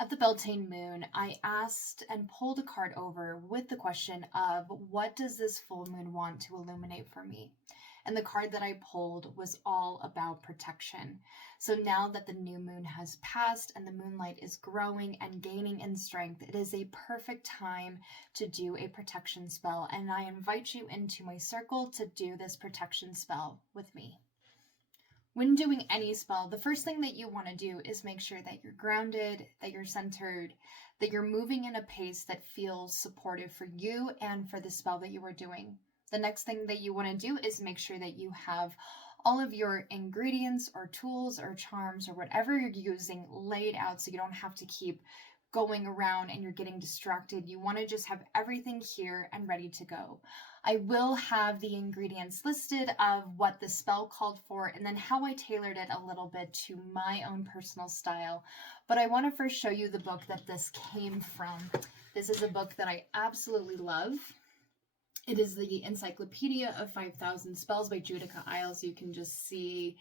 At the Beltane moon, I asked and pulled a card over with the question of what does this full moon want to illuminate for me? And the card that I pulled was all about protection. So now that the new moon has passed and the moonlight is growing and gaining in strength, it is a perfect time to do a protection spell. And I invite you into my circle to do this protection spell with me. When doing any spell, the first thing that you want to do is make sure that you're grounded, that you're centered, that you're moving in a pace that feels supportive for you and for the spell that you are doing. The next thing that you want to do is make sure that you have all of your ingredients or tools or charms or whatever you're using laid out so you don't have to keep going around and you're getting distracted. You want to just have everything here and ready to go. I will have the ingredients listed of what the spell called for and then how I tailored it a little bit to my own personal style. But I want to first show you the book that this came from. This is a book that I absolutely love. It is the Encyclopedia of 5,000 Spells by Judica Isles. You can just see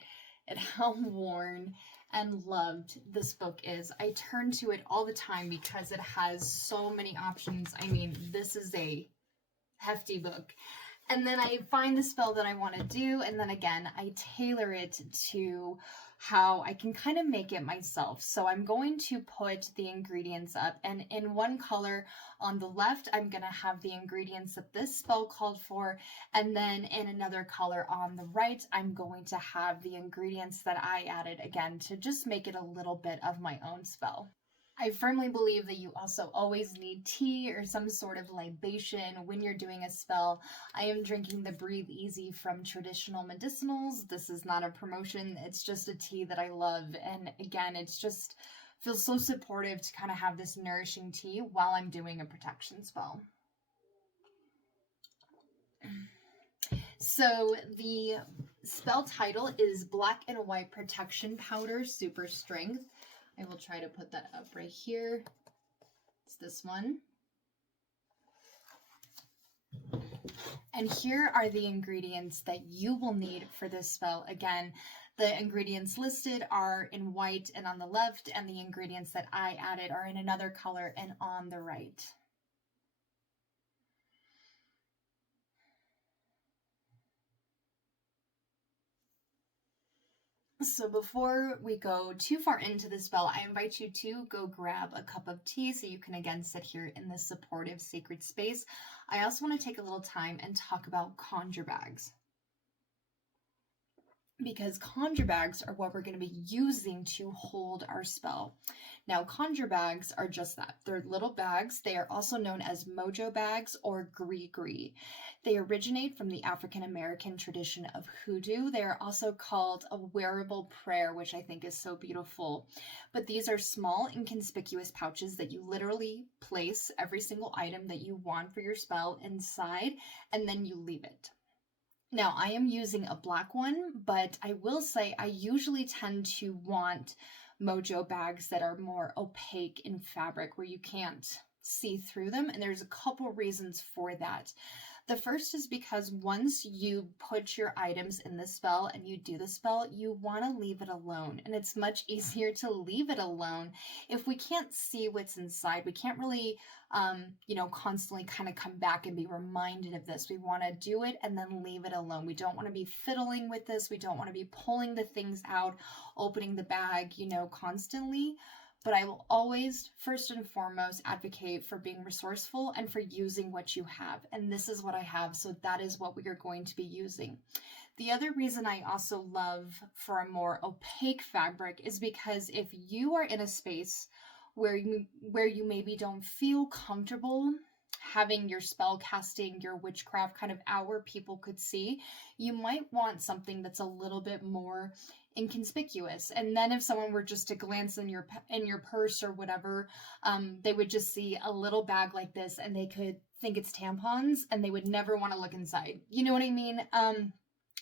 it, how worn and loved this book is. I turn to it all the time because it has so many options. I mean, this is a hefty book. And then I find the spell that I want to do, and then again, I tailor it to how I can kind of make it myself. So I'm going to put the ingredients up, and in one color on the left, I'm going to have the ingredients that this spell called for, and then in another color on the right, I'm going to have the ingredients that I added again to just make it a little bit of my own spell. I firmly believe that you also always need tea or some sort of libation when you're doing a spell. I am drinking the Breathe Easy from Traditional Medicinals. This is not a promotion. It's just a tea that I love. And again, it's just feels so supportive to kind of have this nourishing tea while I'm doing a protection spell. So the spell title is Black and White Protection Powder Super Strength. I will try to put that up right here. It's this one. And here are the ingredients that you will need for this spell. Again, the ingredients listed are in white and on the left, and the ingredients that I added are in another color and on the right. So before we go too far into the spell, I invite you to go grab a cup of tea so you can again sit here in this supportive sacred space. I also want to take a little time and talk about conjure bags, because conjure bags are what we're going to be using to hold our spell. Now, conjure bags are just that. They're little bags. They are also known as mojo bags or gree-gree. They originate from the African American tradition of hoodoo. They are also called a wearable prayer, which I think is so beautiful. But these are small, inconspicuous pouches that you literally place every single item that you want for your spell inside, and then you leave it. Now, I am using a black one, but I will say I usually tend to want mojo bags that are more opaque in fabric where you can't see through them, and there's a couple reasons for that. The first is because once you put your items in the spell and you do the spell, you want to leave it alone, and it's much easier to leave it alone if we can't see what's inside. We can't really constantly kind of come back and be reminded of this. We want to do it and then leave it alone. We don't want to be fiddling with this. We don't want to be pulling the things out, opening the bag, constantly. But I will always, first and foremost, advocate for being resourceful and for using what you have. And this is what I have, so that is what we are going to be using. The other reason I also love for a more opaque fabric is because if you are in a space where you maybe don't feel comfortable having your spell casting, your witchcraft kind of out where people could see, you might want something that's a little bit more inconspicuous. And then if someone were just to glance in your purse or whatever, they would just see a little bag like this and they could think it's tampons and they would never want to look inside. You know what I mean?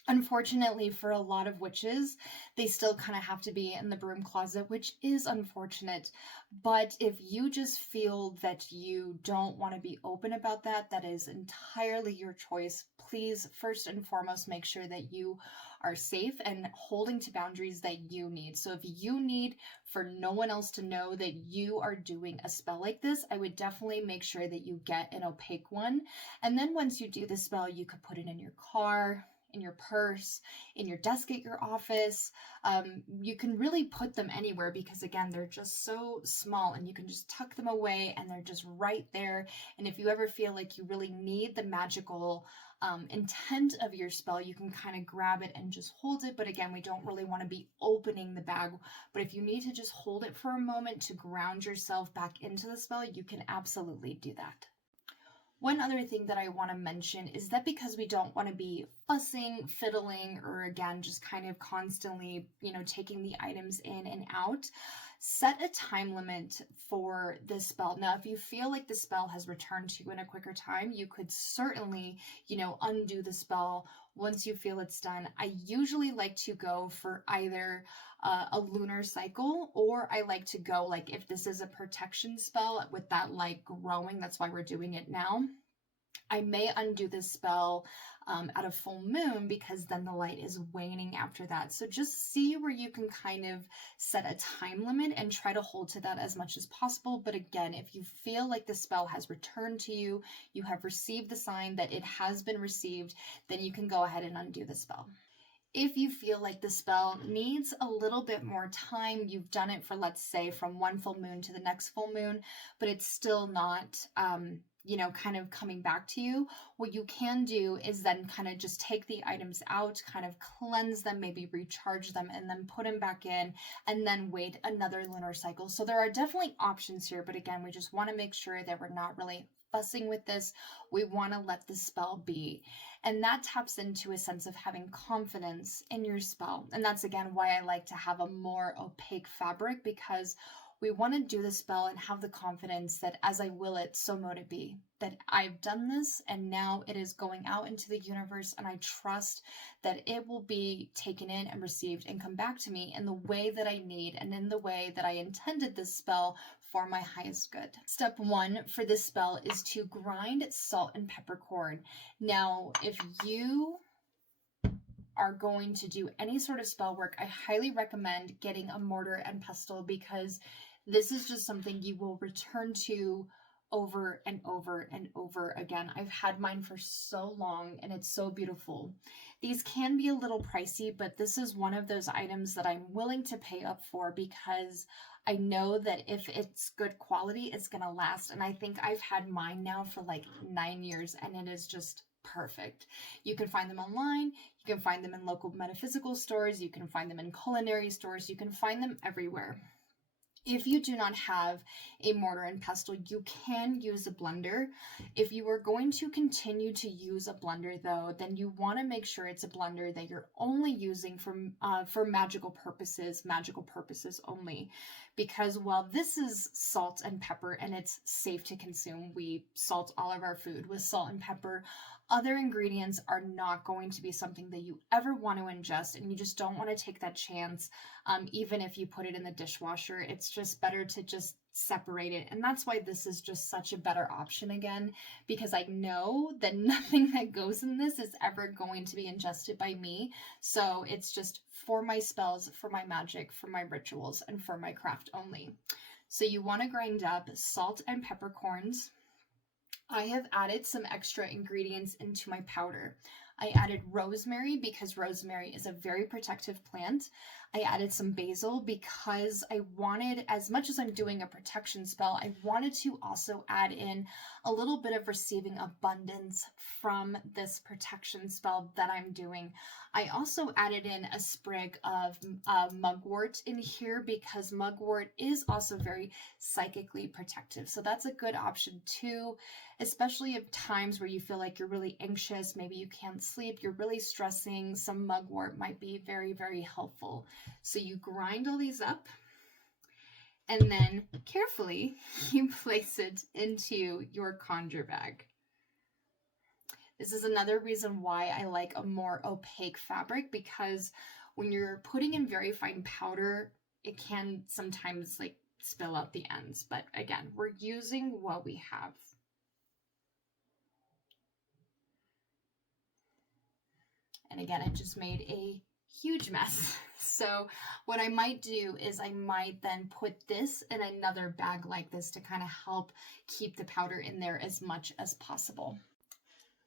Unfortunately, for a lot of witches, they still kind of have to be in the broom closet, which is unfortunate. But if you just feel that you don't want to be open about that, that is entirely your choice. Please, first and foremost, make sure that you are safe and holding to boundaries that you need. So if you need for no one else to know that you are doing a spell like this, I would definitely make sure that you get an opaque one. And then once you do the spell, you could put it in your car, in your purse, in your desk at your office. You can really put them anywhere because, again, they're just so small and you can just tuck them away and they're just right there. And if you ever feel like you really need the magical intent of your spell, you can kind of grab it and just hold it. But again, we don't really want to be opening the bag. But if you need to just hold it for a moment to ground yourself back into the spell, you can absolutely do that. One other thing that I want to mention is that because we don't want to be fussing, fiddling, or again, just kind of constantly, taking the items in and out, set a time limit for this spell. Now, if you feel like the spell has returned to you in a quicker time, you could certainly, undo the spell once you feel it's done. I usually like to go for either a lunar cycle, or I like to go, like, if this is a protection spell with that light growing, that's why we're doing it now. I may undo this spell at a full moon because then the light is waning after that. So just see where you can kind of set a time limit and try to hold to that as much as possible. But again, if you feel like the spell has returned to you, you have received the sign that it has been received, then you can go ahead and undo the spell. If you feel like the spell needs a little bit more time, you've done it for, let's say, from one full moon to the next full moon, but it's still not, kind of coming back to you, what you can do is then kind of just take the items out, kind of cleanse them, maybe recharge them, and then put them back in, and then wait another lunar cycle. So there are definitely options here, but again, we just want to make sure that we're not really fussing with this. We want to let the spell be. And that taps into a sense of having confidence in your spell. And that's, again, why I like to have a more opaque fabric, because we want to do the spell and have the confidence that as I will it, so mote it be. That I've done this and now it is going out into the universe, and I trust that it will be taken in and received and come back to me in the way that I need and in the way that I intended this spell for my highest good. Step 1 for this spell is to grind salt and peppercorn. Now, if you are going to do any sort of spell work, I highly recommend getting a mortar and pestle, because this is just something you will return to over and over and over again. I've had mine for so long and it's so beautiful. These can be a little pricey, but this is one of those items that I'm willing to pay up for because I know that if it's good quality, it's going to last. And I think I've had mine now for like 9 years and it is just perfect. You can find them online. You can find them in local metaphysical stores. You can find them in culinary stores. You can find them everywhere. If you do not have a mortar and pestle, you can use a blender. If you are going to continue to use a blender, though, then you want to make sure it's a blender that you're only using for magical purposes only. Because while this is salt and pepper and it's safe to consume, we salt all of our food with salt and pepper, other ingredients are not going to be something that you ever want to ingest, and you just don't want to take that chance. Even if you put it in the dishwasher, it's just better to just separate it. And that's why this is just such a better option, again, because I know that nothing that goes in this is ever going to be ingested by me. So it's just for my spells, for my magic, for my rituals, and for my craft only. So you want to grind up salt and peppercorns. I have added some extra ingredients into my powder. I added rosemary because rosemary is a very protective plant. I added some basil because I wanted, as much as I'm doing a protection spell, I wanted to also add in a little bit of receiving abundance from this protection spell that I'm doing. I also added in a sprig of mugwort in here because mugwort is also very psychically protective. So that's a good option too, especially at times where you feel like you're really anxious, maybe you can't sleep, you're really stressing. Some mugwort might be very, very helpful. So you grind all these up and then carefully you place it into your conjure bag. This is another reason why I like a more opaque fabric, because when you're putting in very fine powder, it can sometimes like spill out the ends. But again, we're using what we have. And again, it just made a huge mess. So what I might do is I might then put this in another bag like this to kind of help keep the powder in there as much as possible.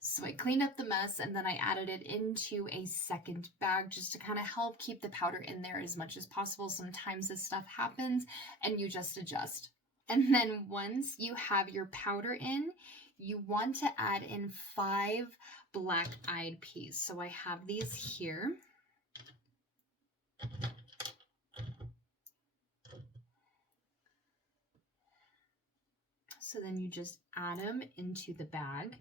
So I cleaned up the mess and then I added it into a second bag just to kind of help keep the powder in there as much as possible. Sometimes this stuff happens and you just adjust. And then once you have your powder in, you want to add in 5 black-eyed peas. So I have these here. So then you just add them into the bag.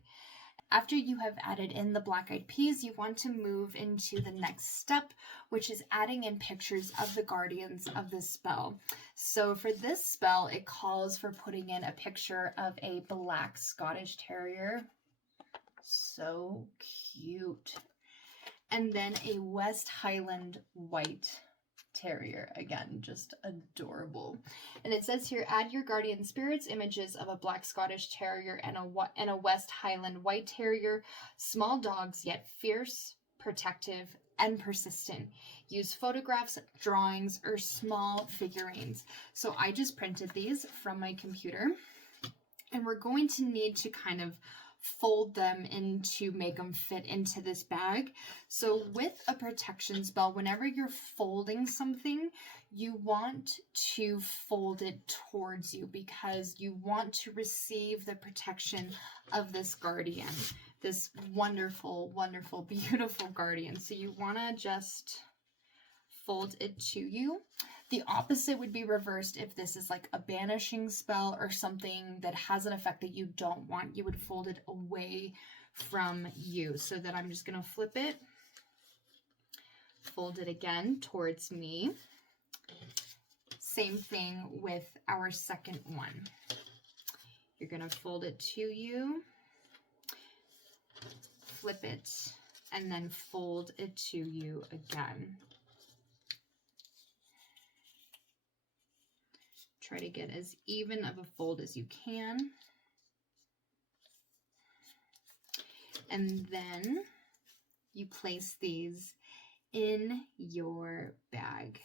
After you have added in the black-eyed peas, you want to move into the next step, which is adding in pictures of the guardians of this spell. So for this spell, it calls for putting in a picture of a black Scottish Terrier. So cute. And then a West Highland White Terrier. Again, just adorable. And it says here, add your guardian spirits images of a black Scottish Terrier and a West Highland White Terrier, small dogs yet fierce, protective, and persistent. Use photographs, drawings, or small figurines. So I just printed these from my computer, and we're going to need to kind of fold them in to make them fit into this bag. So with a protection spell, whenever you're folding something, you want to fold it towards you because you want to receive the protection of this guardian, this wonderful, wonderful, beautiful guardian. So you want to just fold it to you. The opposite would be reversed if this is like a banishing spell or something that has an effect that you don't want. You would fold it away from you. So that I'm just going to flip it, fold it again towards me. Same thing with our second one. You're going to fold it to you, flip it, and then fold it to you again. Try to get as even of a fold as you can. And then you place these in your bag.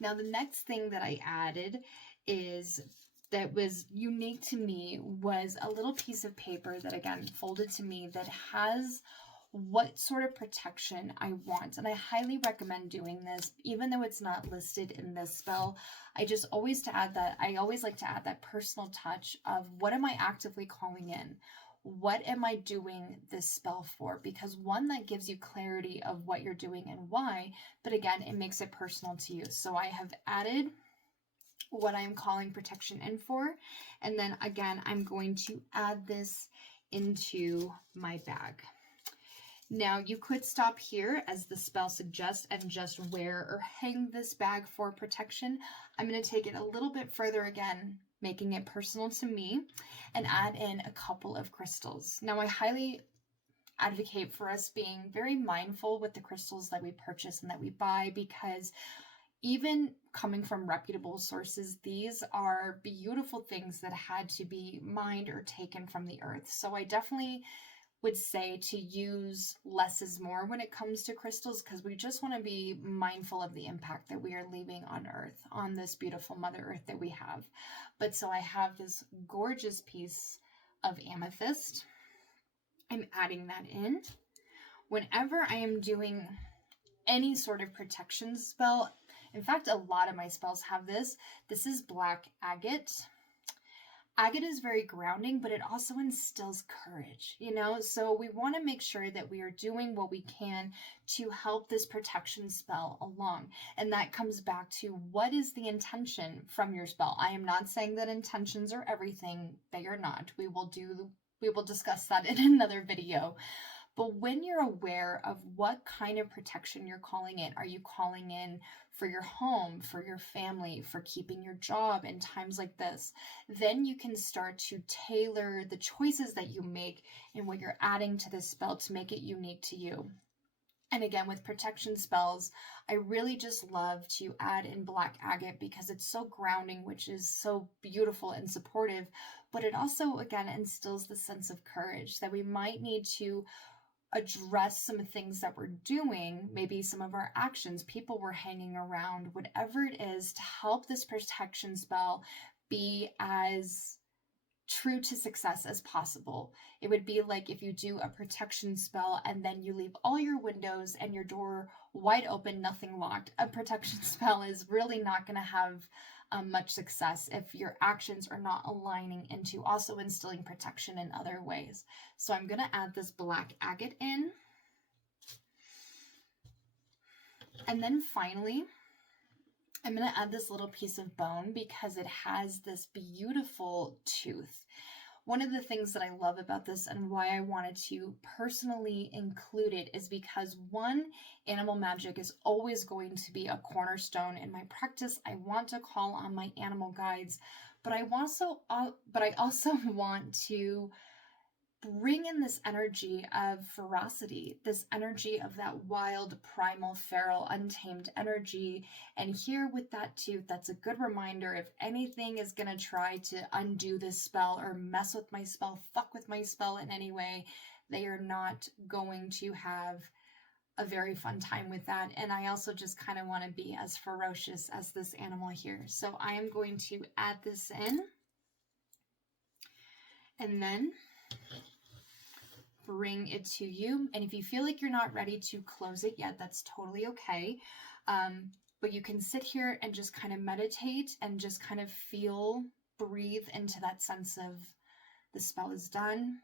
Now the next thing that I added that was unique to me was a little piece of paper that again folded to me that has what sort of protection I want. And I highly recommend doing this, even though it's not listed in this spell. I always like to add that personal touch of what am I actively calling in? What am I doing this spell for? Because one, that gives you clarity of what you're doing and why, but again, it makes it personal to you. So I have added what I'm calling protection in for, and then again, I'm going to add this into my bag. Now you could stop here as the spell suggests and just wear or hang this bag for protection. I'm going to take it a little bit further again, making it personal to me, and add in a couple of crystals. Now I highly advocate for us being very mindful with the crystals that we purchase and that we buy, because even coming from reputable sources, these are beautiful things that had to be mined or taken from the earth. So I definitely would say to use less is more when it comes to crystals, because we just want to be mindful of the impact that we are leaving on earth, on this beautiful Mother Earth that we have. But so I have this gorgeous piece of amethyst. I'm adding that in. Whenever I am doing any sort of protection spell, in fact, a lot of my spells have this. This is black agate. Agate is very grounding, but it also instills courage, So we want to make sure that we are doing what we can to help this protection spell along. And that comes back to what is the intention from your spell. I am not saying that intentions are everything. They are not. We will discuss that in another video. But when you're aware of what kind of protection you're calling in, are you calling in for your home, for your family, for keeping your job in times like this, then you can start to tailor the choices that you make and what you're adding to this spell to make it unique to you. And again, with protection spells, I really just love to add in black agate because it's so grounding, which is so beautiful and supportive. But it also, again, instills the sense of courage that we might need to address some things that we're doing, maybe some of our actions, people we're hanging around, whatever it is, to help this protection spell be as true to success as possible. It would be like if you do a protection spell and then you leave all your windows and your door wide open, nothing locked. A protection spell is really not going to have much success if your actions are not aligning into also instilling protection in other ways. So I'm going to add this black agate in. And then finally, I'm going to add this little piece of bone because it has this beautiful tooth. One of the things that I love about this and why I wanted to personally include it is because one, animal magic is always going to be a cornerstone in my practice. I want to call on my animal guides, but I also want to bring in this energy of ferocity, this energy of that wild, primal, feral, untamed energy. And here with that tooth, that's a good reminder if anything is going to try to undo this spell or mess with my spell, fuck with my spell in any way, they are not going to have a very fun time with that. And I also just kind of want to be as ferocious as this animal here. So I am going to add this in. And then bring it to you. And if you feel like you're not ready to close it yet, that's totally okay. But you can sit here and just kind of meditate and just kind of feel, breathe into that sense of the spell is done.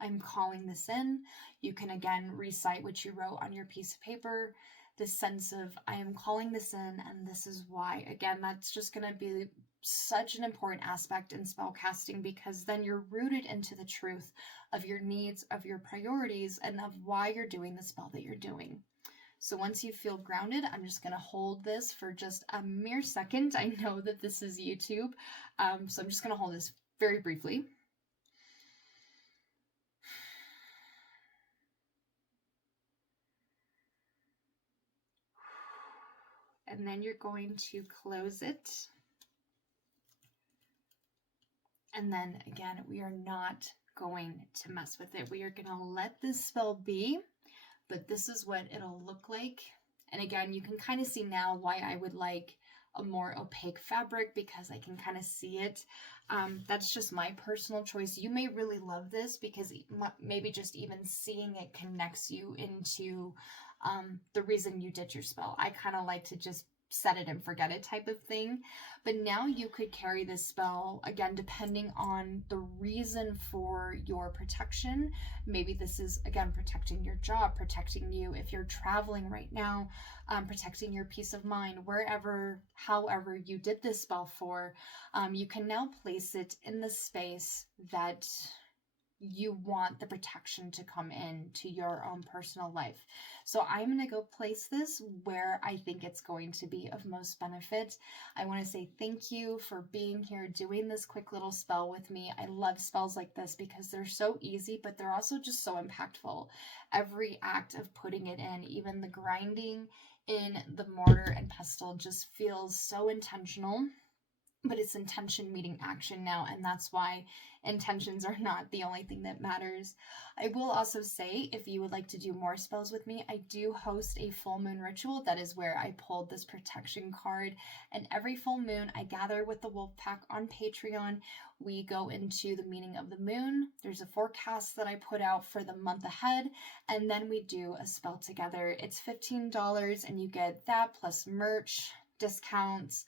I'm calling this in. You can again recite what you wrote on your piece of paper. This sense of I am calling this in and this is why. Again, that's just going to be such an important aspect in spell casting because then you're rooted into the truth of your needs, of your priorities, and of why you're doing the spell that you're doing. So once you feel grounded, I'm just going to hold this for just a mere second. I know that this is YouTube, so I'm just going to hold this very briefly. And then you're going to close it. And then again, we are not going to mess with it. We are going to let this spell be, but this is what it'll look like. And again, you can kind of see now why I would like a more opaque fabric because I can kind of see it. That's just my personal choice. You may really love this because maybe just even seeing it connects you into the reason you did your spell. I kind of like to just set it and forget it type of thing. But now you could carry this spell, again, depending on the reason for your protection. Maybe this is, again, protecting your job, protecting you if you're traveling right now, protecting your peace of mind, wherever, however you did this spell for. You can now place it in the space that you want the protection to come in to your own personal life. So I'm going to go place this where I think it's going to be of most benefit. I want to say thank you for being here, doing this quick little spell with me. I love spells like this because they're so easy, but they're also just so impactful. Every act of putting it in, even the grinding in the mortar and pestle, just feels so intentional. But it's intention meeting action now, and that's why intentions are not the only thing that matters. I will also say, if you would like to do more spells with me, I do host a full moon ritual. That is where I pulled this protection card, and every full moon I gather with the wolf pack on Patreon. We go into the meaning of the moon. There's a forecast that I put out for the month ahead, and then we do a spell together. It's $15, and you get that plus merch, discounts,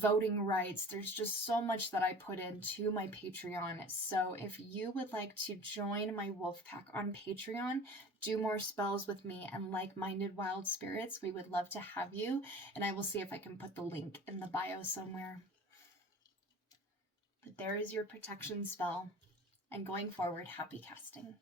voting rights. There's just so much that I put into my Patreon. So if you would like to join my wolf pack on Patreon, do more spells with me and like-minded wild spirits, we would love to have you. And I will see if I can put the link in the bio somewhere. But there is your protection spell. And going forward, happy casting.